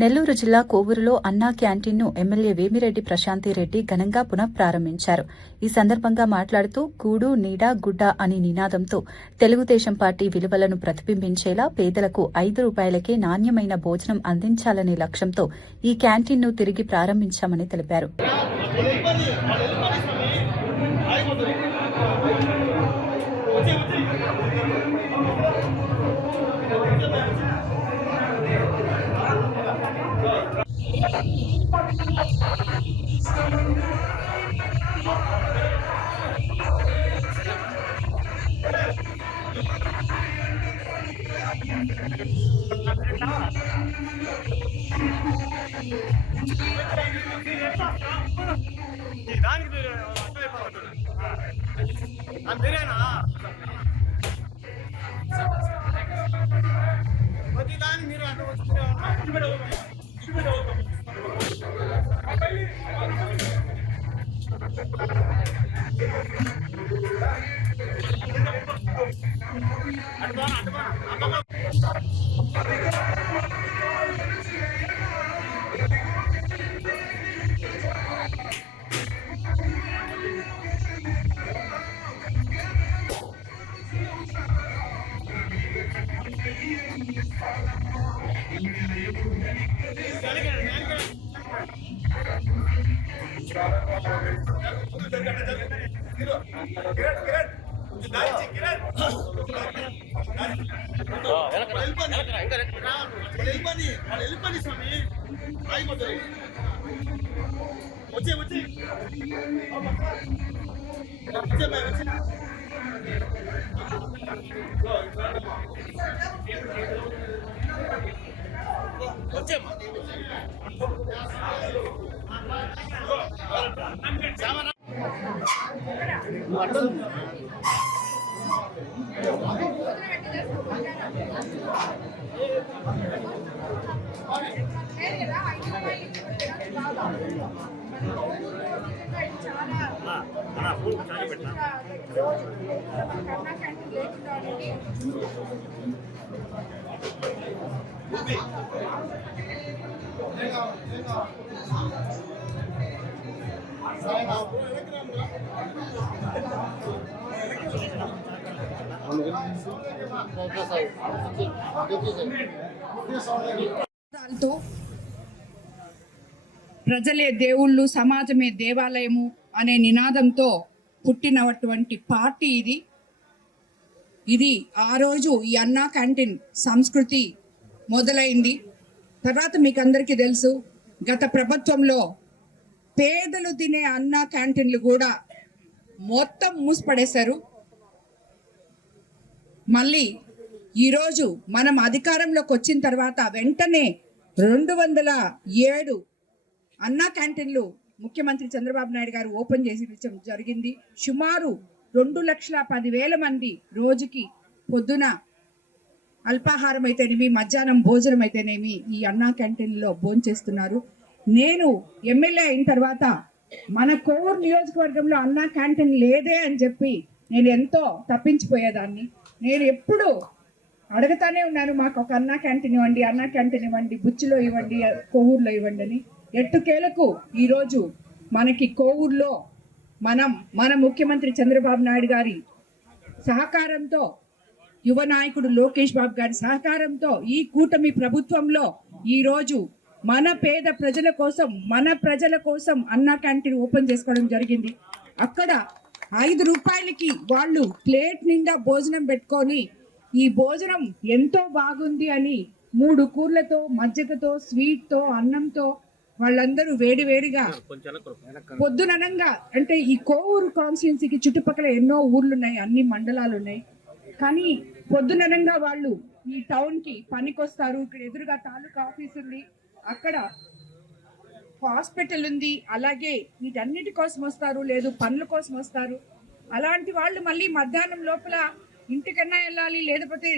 నెల్లూరు జిల్లా కోవూరులో అన్నా క్యాంటీన్ను ఎమ్మెల్యే వేమిరెడ్డి ప్రశాంతిరెడ్డి ఘనంగా పునఃప్రారంభించారు. ఈ సందర్భంగా మాట్లాడుతూ కూడు నీడ గుడ్డ అని నినాదంతో తెలుగుదేశం పార్టీ విలువలను ప్రతిబింబించేలా పేదలకు ₹5కే నాణ్యమైన భోజనం అందించాలనే లక్ష్యంతో ఈ క్యాంటీన్ను తిరిగి ప్రారంభించామని తెలిపారు. ప్రజలే దేవుళ్ళు, సమాజమే దేవాలయము అనే నినాదంతో పుట్టినటువంటి పార్టీ ఇది ఆ రోజు ఈ అన్నా క్యాంటీన్ సంస్కృతి మొదలైంది. తర్వాత మీకు అందరికీ తెలుసు, గత ప్రభుత్వంలో పేదలు తినే అన్నా క్యాంటీన్లు కూడా మొత్తం మూసిపడేశారు. మళ్ళీ ఈరోజు మనం అధికారంలోకి వచ్చిన తర్వాత వెంటనే 207 అన్నా క్యాంటీన్లు ముఖ్యమంత్రి చంద్రబాబు నాయుడు గారు ఓపెన్ చేసి జరిగింది. సుమారు 2,10,000 మంది రోజుకి పొద్దున అల్పాహారం అయితేనేమి, మధ్యాహ్నం భోజనం అయితేనేమి ఈ అన్నా క్యాంటీన్లో భోంచేస్తున్నారు. నేను ఎమ్మెల్యే అయిన తర్వాత మన కోవూరు నియోజకవర్గంలో అన్నా క్యాంటీన్ లేదే అని చెప్పి నేను ఎంతో తప్పించిపోయేదాన్ని. నేను ఎప్పుడు అడుగుతానే ఉన్నాను, మాకు ఒక అన్నా క్యాంటీన్ ఇవ్వండి, అన్నా క్యాంటీన్ ఇవ్వండి, బుచ్చిలో ఇవ్వండి, కోవూరులో ఇవ్వండి అని. ఎట్టుకేలకు ఈరోజు మనకి కోవూరులో మన ముఖ్యమంత్రి చంద్రబాబు నాయుడు గారి సహకారంతో, యువ నాయకుడు లోకేష్ బాబు గారి సహకారంతో ఈ కూటమి ప్రభుత్వంలో ఈరోజు మన పేద ప్రజల కోసం అన్నా క్యాంటీన్ ఓపెన్ చేసుకోవడం జరిగింది. అక్కడ ₹5కి వాళ్ళు ప్లేట్ నిండా భోజనం పెట్టుకొని ఈ భోజనం ఎంతో బాగుంది అని 3 కూరలతో, మజ్జిగతో, స్వీట్తో, అన్నంతో వాళ్ళందరూ వేడివేడిగా పొద్దుననంగా, అంటే ఈ కోవూరు కాన్స్టిట్యున్సీకి చుట్టుపక్కల ఎన్నో ఊర్లు ఉన్నాయి, అన్ని మండలాలు ఉన్నాయి. కానీ పొద్దుననంగా వాళ్ళు ఈ టౌన్కి పనికొస్తారు. ఇక్కడ ఎదురుగా తాలూకా ఆఫీస్ ఉంది, అక్కడ హాస్పిటల్ ఉంది, అలాగే వీటన్నిటి కోసం వస్తారు, లేదు పనుల కోసం వస్తారు. అలాంటి వాళ్ళు మళ్ళీ మధ్యాహ్నం లోపల ఇంటికన్నా వెళ్ళాలి, లేకపోతే